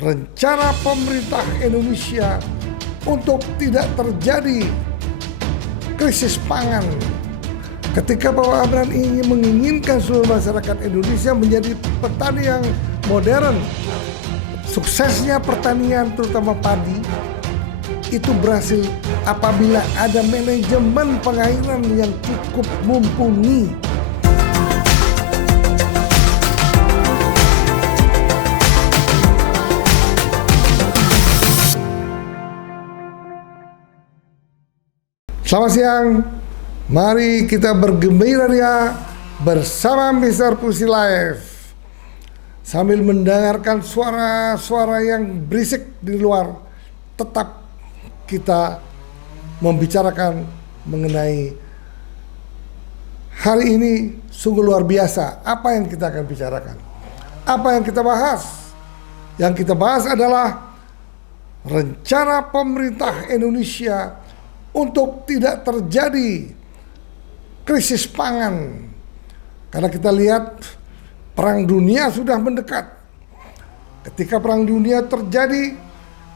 rencana pemerintah Indonesia untuk tidak terjadi krisis pangan. Ketika Bapak Amran ingin menginginkan seluruh masyarakat Indonesia menjadi petani yang modern, suksesnya pertanian terutama padi itu berhasil apabila ada manajemen pengairan yang cukup mumpuni. Selamat siang, mari kita bergembira ria bersama Mr. Pusi Live sambil mendengarkan suara-suara yang berisik di luar. Tetap kita membicarakan mengenai hari ini sungguh luar biasa. Apa yang kita akan bicarakan? Apa yang kita bahas? Yang kita bahas adalah rencana pemerintah Indonesia untuk tidak terjadi krisis pangan. Karena kita lihat perang dunia sudah mendekat. Ketika perang dunia terjadi,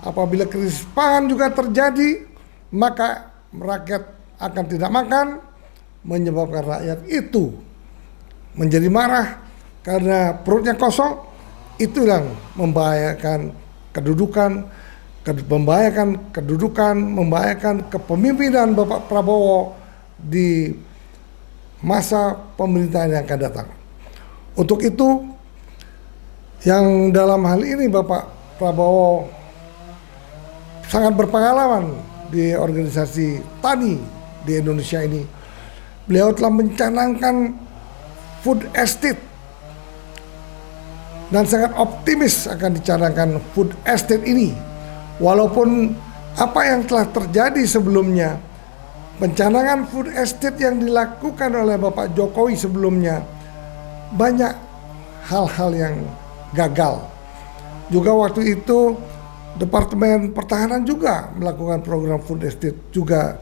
apabila krisis pangan juga terjadi, maka rakyat akan tidak makan, menyebabkan rakyat itu menjadi marah karena perutnya kosong. Itu yang membahayakan kedudukan, membahayakan kepemimpinan Bapak Prabowo di masa pemerintahan yang akan datang. Untuk itu, yang dalam hal ini Bapak Prabowo sangat berpengalaman di organisasi tani di Indonesia ini. Beliau telah mencanangkan food estate dan sangat optimis akan dicanangkan food estate ini. Walaupun apa yang telah terjadi sebelumnya, pencanangan food estate yang dilakukan oleh Bapak Jokowi sebelumnya, banyak hal-hal yang gagal. Juga waktu itu Departemen Pertahanan juga melakukan program food estate, juga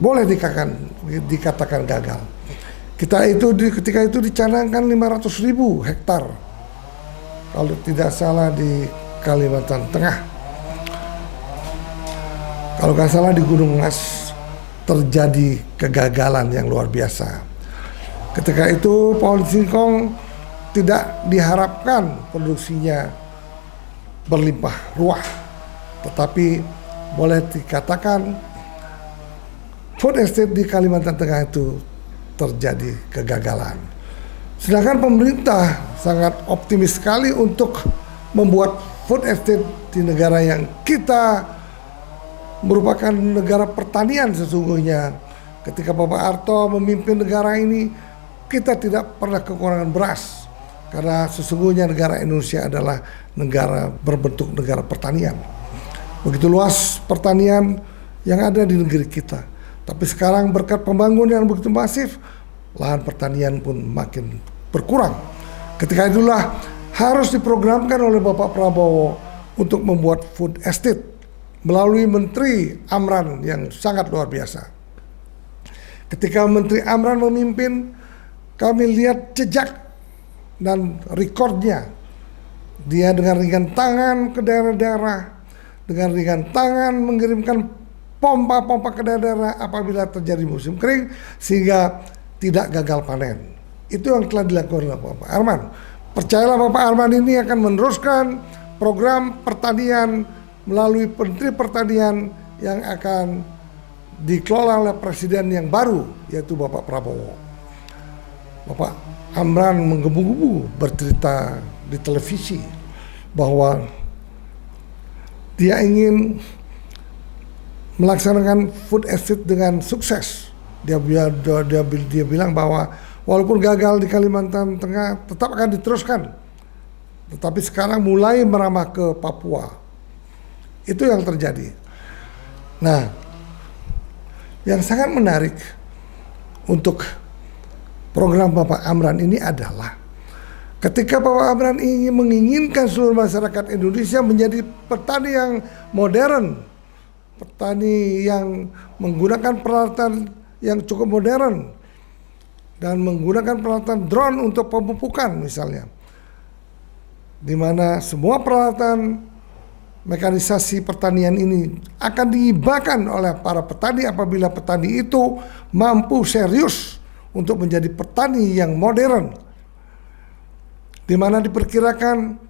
boleh dikatakan gagal. Ketika itu dicanangkan 500.000 hektar, kalau tidak salah di Kalimantan Tengah. Kalau nggak salah di Gunung Mas terjadi kegagalan yang luar biasa. Ketika itu pohon singkong tidak diharapkan produksinya berlimpah ruah, tetapi boleh dikatakan food estate di Kalimantan Tengah itu terjadi kegagalan. Sedangkan pemerintah sangat optimis sekali untuk membuat food estate di negara yang kita merupakan negara pertanian sesungguhnya. Ketika Bapak Harto memimpin negara ini, kita tidak pernah kekurangan beras. Karena sesungguhnya negara Indonesia adalah negara berbentuk negara pertanian. Begitu luas pertanian yang ada di negeri kita. Tapi sekarang berkat pembangunan yang begitu masif, lahan pertanian pun makin berkurang. Ketika itulah harus diprogramkan oleh Bapak Prabowo untuk membuat food estate melalui Menteri Amran yang sangat luar biasa. Ketika Menteri Amran memimpin, kami lihat jejak dan rekornya. Dia dengan ringan tangan ke daerah-daerah, dengan ringan tangan mengirimkan pompa-pompa ke daerah-daerah apabila terjadi musim kering, sehingga tidak gagal panen. Itu yang telah dilakukan oleh Bapak Arman. Percayalah Bapak Arman ini akan meneruskan program pertanian melalui Menteri Pertanian yang akan dikelola oleh Presiden yang baru, yaitu Bapak Prabowo. Bapak Amran menggebu-gebu bercerita di televisi bahwa dia ingin melaksanakan food estate dengan sukses. Dia bilang bahwa walaupun gagal di Kalimantan Tengah tetap akan diteruskan. Tetapi sekarang mulai merambah ke Papua. Itu yang terjadi. Nah, yang sangat menarik untuk program Bapak Amran ini adalah ketika Bapak Amran ingin menginginkan seluruh masyarakat Indonesia menjadi petani yang modern, petani yang menggunakan peralatan yang cukup modern dan menggunakan peralatan drone untuk pemupukan misalnya. di mana semua peralatan mekanisasi pertanian ini akan dihibahkan oleh para petani apabila petani itu mampu serius untuk menjadi petani yang modern, di mana diperkirakan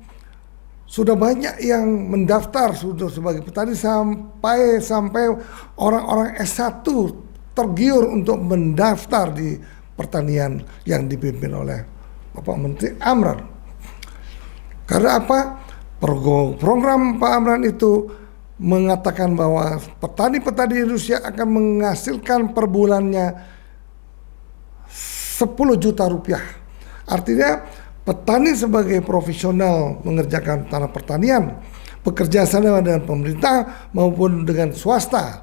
sudah banyak yang mendaftar sudah sebagai petani sampai orang-orang S1 tergiur untuk mendaftar di pertanian yang dipimpin oleh Bapak Menteri Amran. Karena apa? Program Pak Amran itu mengatakan bahwa petani-petani Indonesia akan menghasilkan per bulannya 10 juta rupiah. Artinya petani sebagai profesional mengerjakan tanah pertanian, bekerja sama dengan pemerintah maupun dengan swasta,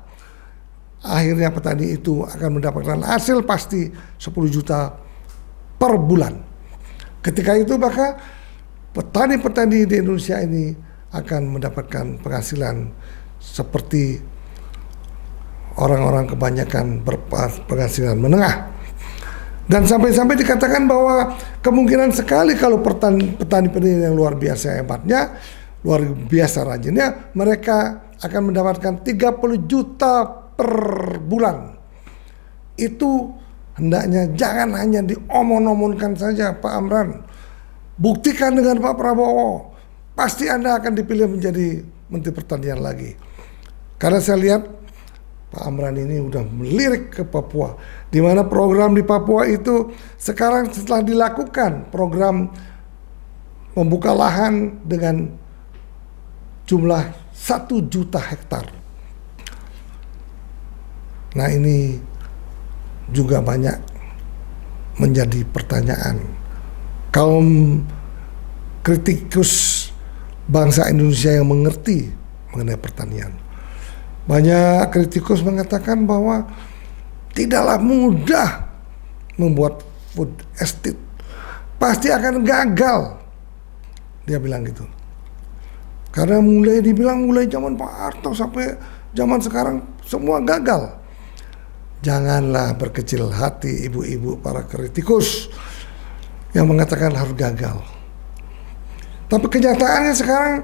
akhirnya petani itu akan mendapatkan hasil pasti 10 juta per bulan. Ketika itu maka petani-petani di Indonesia ini akan mendapatkan penghasilan seperti orang-orang kebanyakan berpenghasilan menengah. Dan sampai-sampai dikatakan bahwa kemungkinan sekali kalau petani-petani yang luar biasa hebatnya, luar biasa rajinnya, mereka akan mendapatkan 30 juta per bulan. Itu hendaknya jangan hanya diomong-omongkan saja Pak Amran. Buktikan dengan Pak Prabowo, pasti Anda akan dipilih menjadi Menteri Pertanian lagi. Karena saya lihat Pak Amran ini udah melirik ke Papua, di mana program di Papua itu sekarang setelah dilakukan program membuka lahan dengan jumlah 1 juta hektar. Nah ini juga banyak menjadi pertanyaan. Kaum kritikus bangsa Indonesia yang mengerti mengenai pertanian. Banyak kritikus mengatakan bahwa tidaklah mudah membuat food estate. Pasti akan gagal. Dia bilang gitu. Karena mulai zaman Pak Harto sampai zaman sekarang semua gagal. Janganlah berkecil hati ibu-ibu para kritikus yang mengatakan harus gagal. Tapi kenyataannya sekarang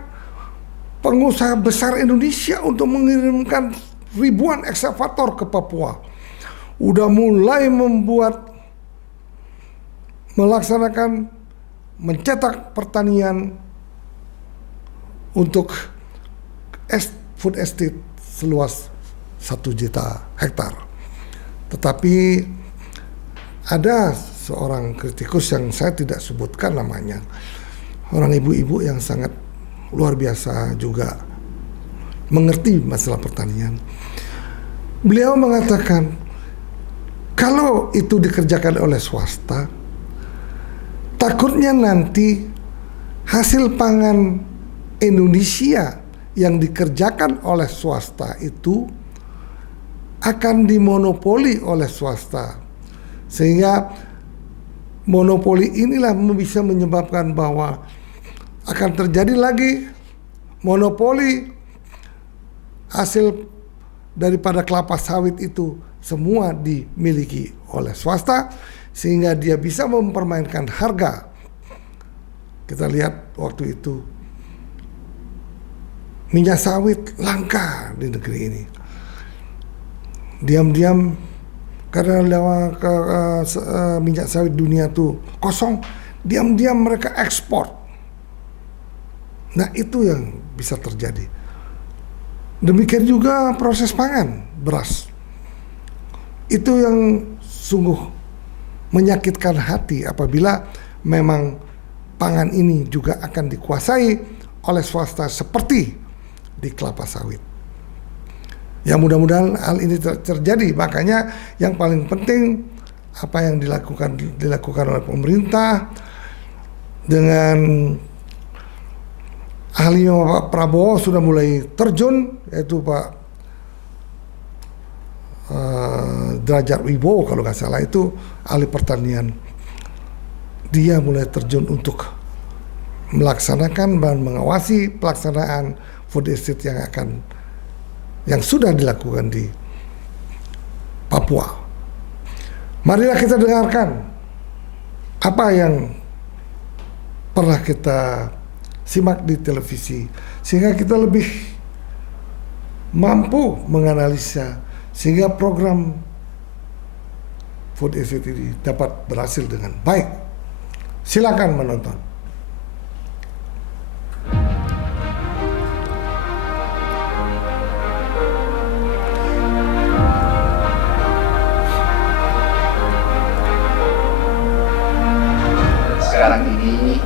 pengusaha besar Indonesia untuk mengirimkan ribuan ekskavator ke Papua udah mulai melaksanakan mencetak pertanian untuk food estate seluas 1 juta hektar. Tetapi ada seorang kritikus yang saya tidak sebutkan namanya, orang ibu-ibu yang sangat luar biasa juga mengerti masalah pertanian. Beliau mengatakan kalau itu dikerjakan oleh swasta, takutnya nanti hasil pangan Indonesia yang dikerjakan oleh swasta itu akan dimonopoli oleh swasta. Sehingga monopoli inilah bisa menyebabkan bahwa akan terjadi lagi monopoli hasil daripada kelapa sawit itu semua dimiliki oleh swasta, sehingga dia bisa mempermainkan harga. Kita lihat waktu itu minyak sawit langka di negeri ini. Diam-diam karena minyak sawit dunia tuh kosong, diam-diam mereka ekspor. Nah itu yang bisa terjadi. Demikian juga proses pangan beras. Itu yang sungguh menyakitkan hati apabila memang pangan ini juga akan dikuasai oleh swasta seperti di kelapa sawit. Ya mudah-mudahan hal ini terjadi. Makanya yang paling penting apa yang dilakukan oleh pemerintah dengan ahlinya Pak Prabowo sudah mulai terjun, yaitu Pak Derajat Wibowo kalau nggak salah, itu ahli pertanian. Dia mulai terjun untuk melaksanakan dan mengawasi pelaksanaan food estate yang sudah dilakukan di Papua. Marilah kita dengarkan apa yang pernah kita simak di televisi, sehingga kita lebih mampu menganalisa, sehingga program Food Estate ini dapat berhasil dengan baik. Silakan menonton. Sekarang ini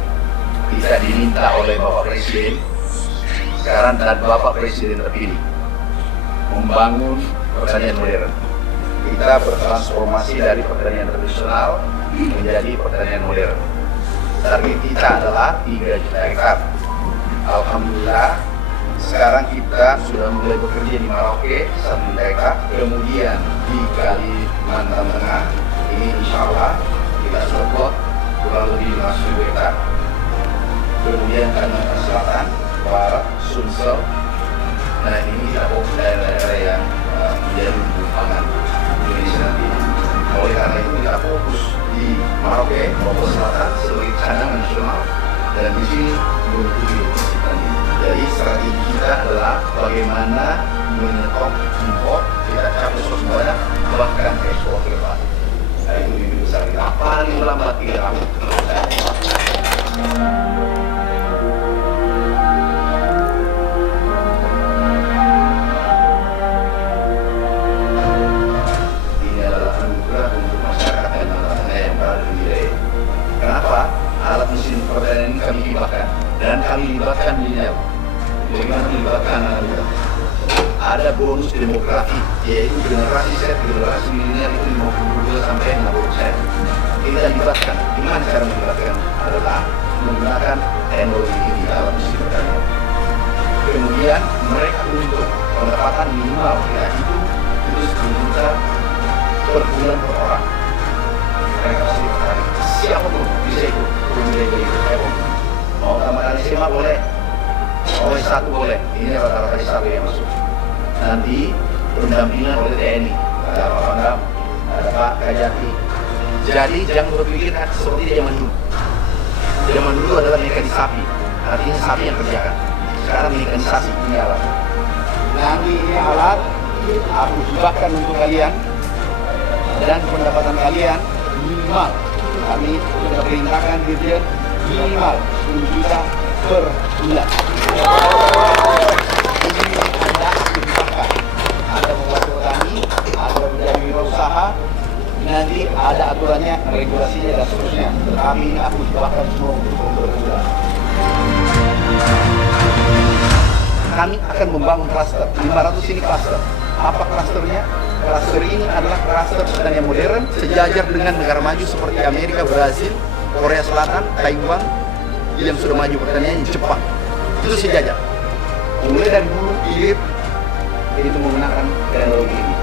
kita diminta oleh Bapak Presiden sekarang dan Bapak Presiden terpilih membangun pertanian modern. Kita bertransformasi dari pertanian tradisional menjadi pertanian modern. Target kita adalah 3 juta hektar. Alhamdulillah sekarang kita sudah mulai bekerja di Merauke 1 juta hektar, kemudian di Kalimantan Tengah ini insya Allah kita sudah plot kurang lebih 5.000 hektar. Kemudian Kalimantan Selatan, Barat, Sumsel. Nah ini kita fokus daerah-daerah yang menjadi lumbung pangan Indonesia nanti. Oleh karena itu kita fokus di Merauke, Papua Selatan sebagai cadangan nasional dan di sini menuju petani. Jadi strategi kita adalah bagaimana menyetop impor, kita capai swasembada bahkan ekspor ke depan. Nah itu mimpi besar kita. Paling lambat 3 tahun. Pertanian ini kami hibahkan dan kami libatkan milenial. Bagaimana melibatkan anak muda? Ada bonus demografi, yaitu generasi Z, generasi milenial itu 52 sampai 60%. Kita libatkan. Gimana cara melibatkan? Adalah menggunakan teknologi ini dalam mesin pertanian. Kemudian mereka untuk pendapatan minimal ya itu 10 juta per bulan per orang. Mereka pasti tertarik. Siapapun bisa ikut. Mau tambahan SMA boleh, mau S1 boleh. Ini rata-rata S1 yang masuk. Nanti pendampingan oleh TNI, ada Pak Pangdam, ada Pak Kajati. Jadi jangan berpikir seperti zaman dulu. Zaman dulu adalah mekanisasi, artinya sapi yang kerjakan. Sekarang mekanisasi, ini alat. Nanti ini alat, aku hibahkan untuk kalian dan pendapatan kalian minimal. Kami sudah perintahkan dirjen minimal 10 juta per bulan. Ini ada aktivitas, ada membuat petani, ada menjadi wirausaha, nanti ada aturannya, regulasinya dan seterusnya. Tetapi ini aku hibahkan semua untuk berbulan. Kami akan membangun klaster, 500 ini klaster. Apa klasternya? Klaster ini adalah klaster pertanian modern sejajar dengan negara maju seperti Amerika, Brazil, Korea Selatan, Taiwan yang sudah maju pertanian, Jepang. Itu sejajar. Mulai dari hulu hilir itu menggunakan teknologi ini.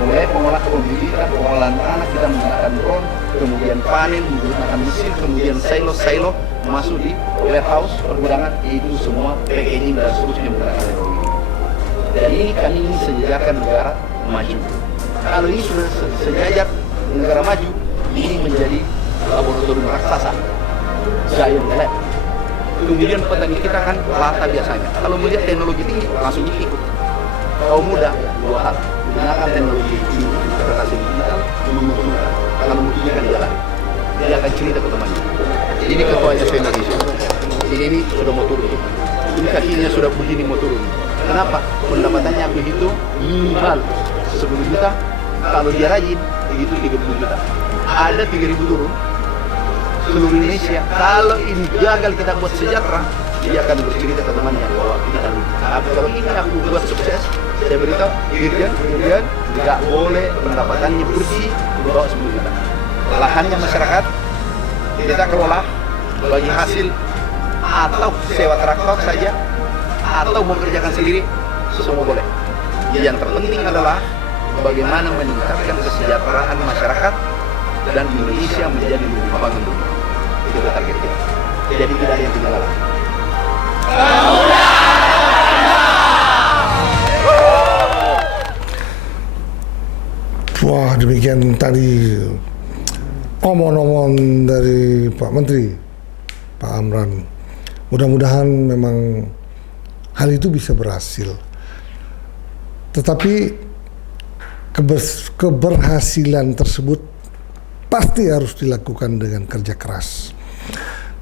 Mulai pengolahan pembibitan, pengolahan tanah kita menggunakan drone, kemudian panen menggunakan mesin, kemudian silo masuk di warehouse pergudangan, itu semua packaging dan seterusnya menggunakan teknologi. Dan ini kami ingin sejajarkan negara maju. Kalau ini sudah sejajar negara maju, ini menjadi laboratorium raksasa, giant lab. Kemudian petani kita kan lata biasanya. Kalau melihat teknologi tinggi, langsung ikut. Kaum muda, 2 hal. Gunakan teknologi ini, transaksi digital, menguntungkan. Kalau mutunya kan jalan, dia akan cerita ke temannya. Ini ketua SPM Indonesia. Ini sudah mau turun. Ini kakinya sudah begini mau turun. Kenapa? Pendapatannya aku hitung minimal 10 juta, kalau dia rajin, itu 30 juta. Ada 3.000 turun, seluruh Indonesia. Kalau ini gagal kita buat sejahtera, dia akan bercerita ke temannya bahwa kita dulu. Tapi kalau ini aku buat sukses, saya beritahu, dirjen nggak boleh pendapatannya bersih di bawah 10 juta. Lahannya masyarakat, kita kelola bagi hasil, atau sewa traktor saja, atau mau kerjakan sendiri, semua boleh. Yang terpenting adalah bagaimana meningkatkan kesejahteraan masyarakat dan Indonesia menjadi lebih bangun dunia. Itu target kita. Jadi tidak ada yang ketinggalan. Wah, demikian tadi omong-omong dari Pak Menteri, Pak Amran. Mudah-mudahan memang hal itu bisa berhasil. Tetapi keberhasilan tersebut pasti harus dilakukan dengan kerja keras.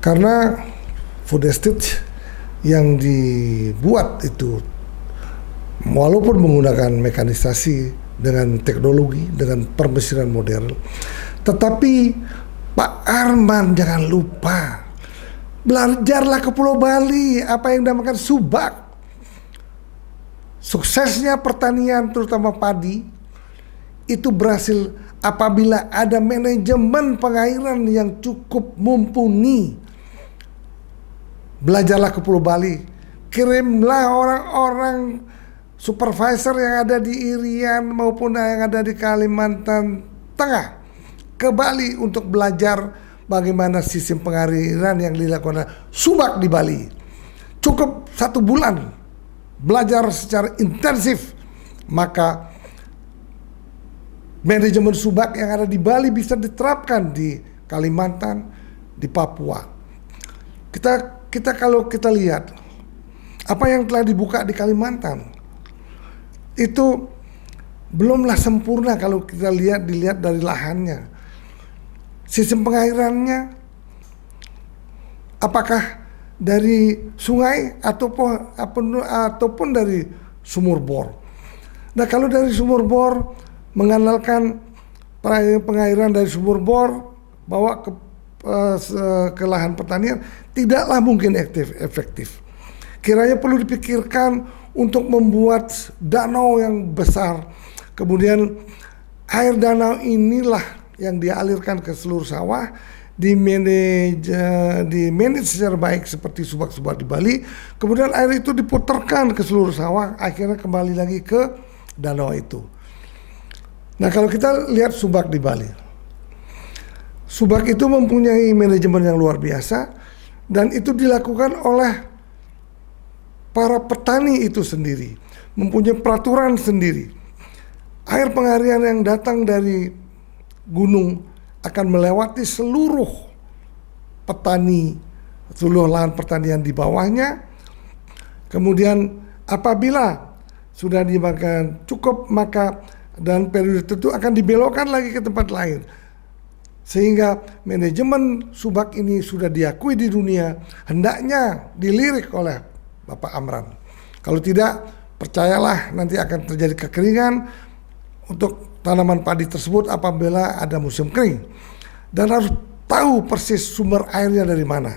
Karena food estate yang dibuat itu walaupun menggunakan mekanisasi dengan teknologi, dengan permesinan modern, tetapi Pak Arman jangan lupa, belajarlah ke Pulau Bali apa yang dinamakan subak. Suksesnya pertanian terutama padi itu berhasil apabila ada manajemen pengairan yang cukup mumpuni. Belajarlah ke Pulau Bali, kirimlah orang-orang supervisor yang ada di Irian maupun yang ada di Kalimantan Tengah ke Bali untuk belajar bagaimana sistem pengairan yang dilakukan subak di Bali. Cukup 1 bulan belajar secara intensif, maka manajemen subak yang ada di Bali bisa diterapkan di Kalimantan, di Papua. Kita kalau kita lihat apa yang telah dibuka di Kalimantan itu belumlah sempurna kalau kita dilihat dari lahannya. Sistem pengairannya apakah dari sungai ataupun dari sumur bor. Nah, kalau dari sumur bor mengandalkan pengairan dari sumur bor bawa ke lahan pertanian tidaklah mungkin efektif. Kiranya perlu dipikirkan untuk membuat danau yang besar. Kemudian air danau inilah yang dialirkan ke seluruh sawah, di-manage secara baik seperti subak-subak di Bali. Kemudian air itu diputarkan ke seluruh sawah, akhirnya kembali lagi ke danau itu. Nah, kalau kita lihat subak di Bali, subak itu mempunyai manajemen yang luar biasa dan itu dilakukan oleh para petani itu sendiri, mempunyai peraturan sendiri. Air pengairan yang datang dari gunung akan melewati seluruh petani, seluruh lahan pertanian di bawahnya. Kemudian apabila sudah dimakan cukup, maka dan periode tertentu akan dibelokkan lagi ke tempat lain. Sehingga manajemen subak ini sudah diakui di dunia, hendaknya dilirik oleh Bapak Amran. Kalau tidak, percayalah nanti akan terjadi kekeringan untuk tanaman padi tersebut apabila ada musim kering. Dan harus tahu persis sumber airnya dari mana.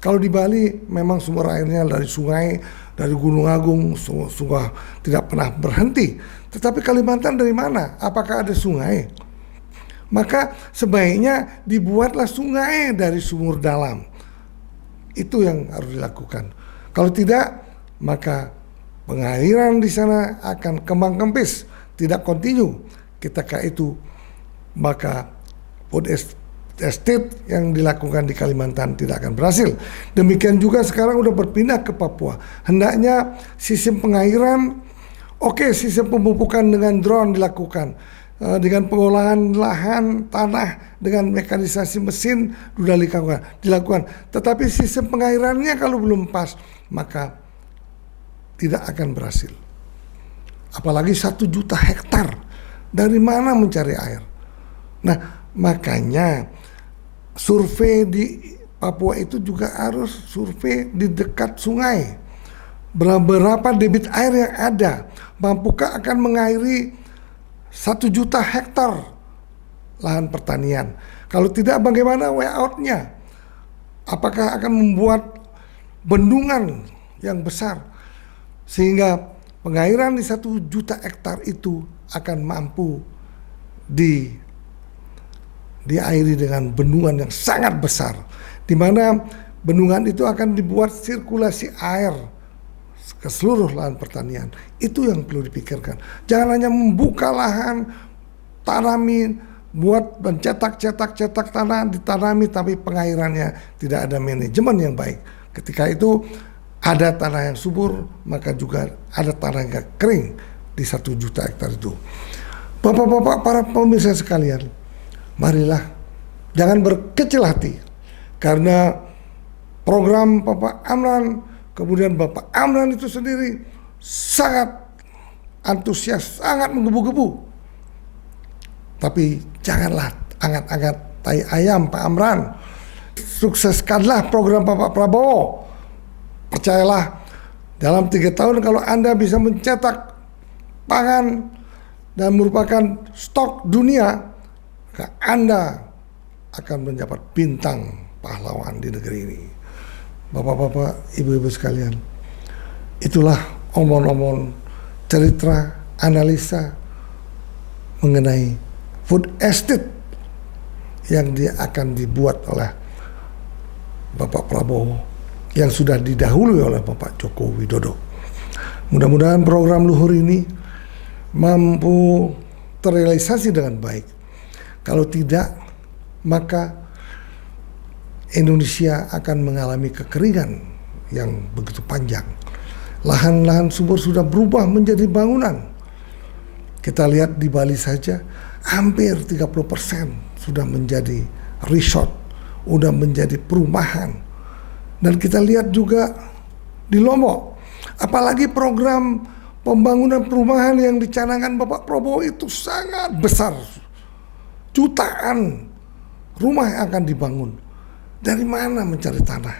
Kalau di Bali memang sumber airnya dari sungai, dari Gunung Agung, sungai tidak pernah berhenti. Tetapi Kalimantan dari mana? Apakah ada sungai? Maka sebaiknya dibuatlah sungai dari sumur dalam. Itu yang harus dilakukan. Kalau tidak, maka pengairan di sana akan kembang kempis, tidak kontinu. Ketika itu, maka food estate yang dilakukan di Kalimantan tidak akan berhasil. Demikian juga sekarang udah berpindah ke Papua. Hendaknya sistem pengairan, sistem pemupukan dengan drone dilakukan. Dengan pengolahan lahan, tanah, dengan mekanisasi mesin sudah dilakukan. Tetapi sistem pengairannya kalau belum pas, maka tidak akan berhasil. Apalagi 1 juta hektar. Dari mana mencari air? Nah, makanya survei di Papua itu juga harus survei di dekat sungai. Berapa debit air yang ada? Mampukah akan mengairi 1 juta hektar lahan pertanian? Kalau tidak, bagaimana way out-nya? Apakah akan membuat bendungan yang besar sehingga pengairan di 1 juta hektar itu akan mampu diairi dengan bendungan yang sangat besar, di mana bendungan itu akan dibuat sirkulasi air ke seluruh lahan pertanian. Itu yang perlu dipikirkan. Jangan hanya membuka lahan, tanami, buat mencetak tanah, ditanami, tapi pengairannya tidak ada manajemen yang baik. Ketika itu ada tanah yang subur, maka juga ada tanah yang kering di 1 juta hektar itu. Bapak-bapak, para pemirsa sekalian, marilah jangan berkecil hati, karena program Bapak Amran, kemudian Bapak Amran itu sendiri sangat antusias, sangat menggebu-gebu. Tapi janganlah angat-angat tai ayam Pak Amran. Sukseskanlah program Bapak Prabowo. Percayalah, dalam 3 tahun kalau Anda bisa mencetak pangan dan merupakan stok dunia, maka Anda akan mendapat bintang pahlawan di negeri ini. Bapak-bapak, ibu-ibu sekalian, itulah omong-omong cerita analisa mengenai food estate yang dia akan dibuat oleh Bapak Prabowo yang sudah didahului oleh Bapak Joko Widodo. Mudah-mudahan program luhur ini mampu terrealisasi dengan baik. Kalau tidak, maka Indonesia akan mengalami kekeringan yang begitu panjang. Lahan-lahan subur sudah berubah menjadi bangunan. Kita lihat di Bali saja, hampir 30% sudah menjadi resort, sudah menjadi perumahan. Dan kita lihat juga di Lombok, apalagi program pembangunan perumahan yang dicanangkan Bapak Prabowo itu sangat besar. Jutaan rumah yang akan dibangun. Dari mana mencari tanah?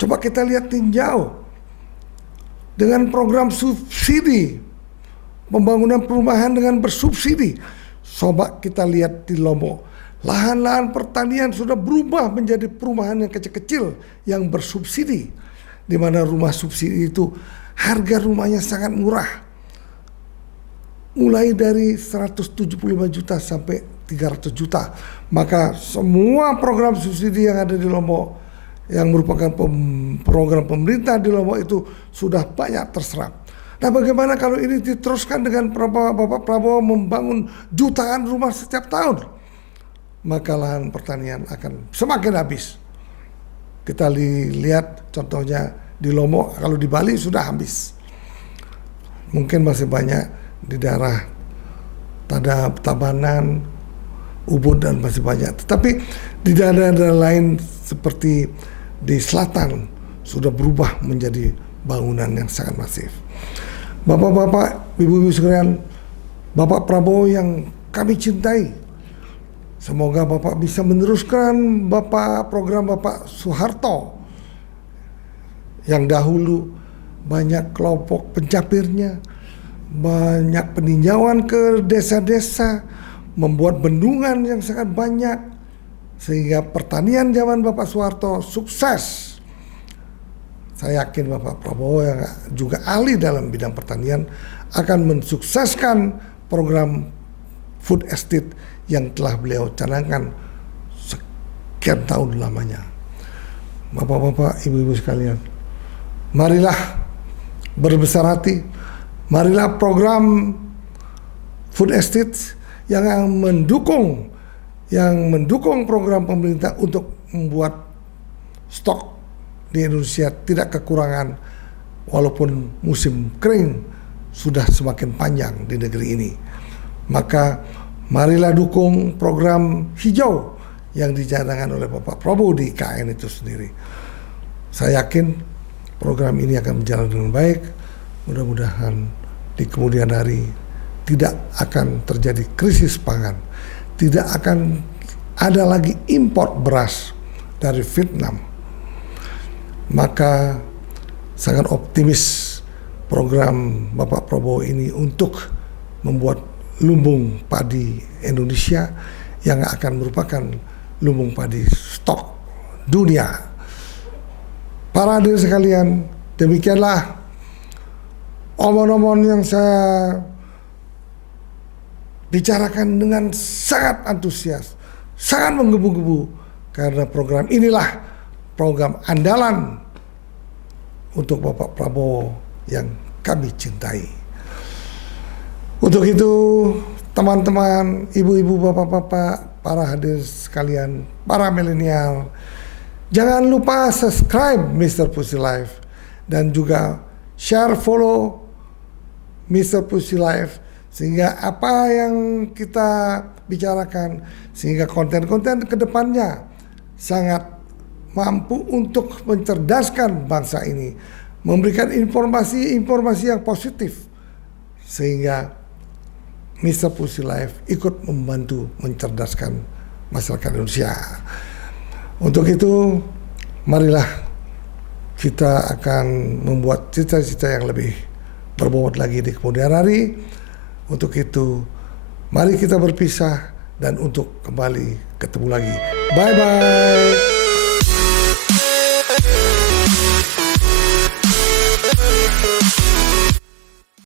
Coba kita lihat tinjau. Dengan program subsidi, pembangunan perumahan dengan bersubsidi. Coba kita lihat di Lombok. Lahan-lahan pertanian sudah berubah menjadi perumahan yang kecil-kecil yang bersubsidi. Di mana rumah subsidi itu harga rumahnya sangat murah. Mulai dari 175 juta sampai 300 juta. Maka semua program subsidi yang ada di Lombok yang merupakan program pemerintah di Lombok itu sudah banyak terserap. Nah, bagaimana kalau ini diteruskan dengan Bapak Prabowo membangun jutaan rumah setiap tahun? Maka lahan pertanian akan semakin habis. Kita lihat contohnya di Lombok, kalau di Bali sudah habis. Mungkin masih banyak di daerah Tabanan, Ubud dan masih banyak. Tetapi di daerah-daerah lain seperti di selatan sudah berubah menjadi bangunan yang sangat masif. Bapak-bapak, ibu-ibu sekalian, Bapak Prabowo yang kami cintai, semoga Bapak bisa meneruskan program Bapak Soeharto yang dahulu banyak kelompok pencapirnya, banyak peninjauan ke desa-desa, membuat bendungan yang sangat banyak, sehingga pertanian zaman Bapak Soeharto sukses. Saya yakin Bapak Prabowo yang juga ahli dalam bidang pertanian akan mensukseskan program food estate yang telah beliau canangkan sekian tahun lamanya. Bapak-bapak, ibu-ibu sekalian, marilah berbesar hati, marilah program food estate yang mendukung program pemerintah untuk membuat stok di Indonesia tidak kekurangan, walaupun musim kering sudah semakin panjang di negeri ini. Maka marilah dukung program hijau yang dicanangkan oleh Bapak Prabowo di IKN itu sendiri. Saya yakin program ini akan berjalan dengan baik. Mudah-mudahan di kemudian hari tidak akan terjadi krisis pangan, tidak akan ada lagi impor beras dari Vietnam. Maka sangat optimis program Bapak Prabowo ini untuk membuat lumbung padi Indonesia yang akan merupakan lumbung padi stok dunia. Para hadirin sekalian, demikianlah omong-omong yang saya bicarakan dengan sangat antusias, sangat menggebu-gebu, karena program inilah program andalan untuk Bapak Prabowo yang kami cintai. Untuk itu, teman-teman, ibu-ibu, bapak-bapak, para hadirin sekalian, para milenial, jangan lupa subscribe Mr. Pussy Life dan juga share, follow Mr. Pussy Life, sehingga apa yang kita bicarakan, sehingga konten-konten kedepannya sangat mampu untuk mencerdaskan bangsa ini, memberikan informasi-informasi yang positif, sehingga Mr. Pussy Life ikut membantu mencerdaskan masyarakat Indonesia. Untuk itu, marilah kita akan membuat cita-cita yang lebih berbobot lagi di kemudian hari. Untuk itu, mari kita berpisah dan untuk kembali ketemu lagi. Bye-bye.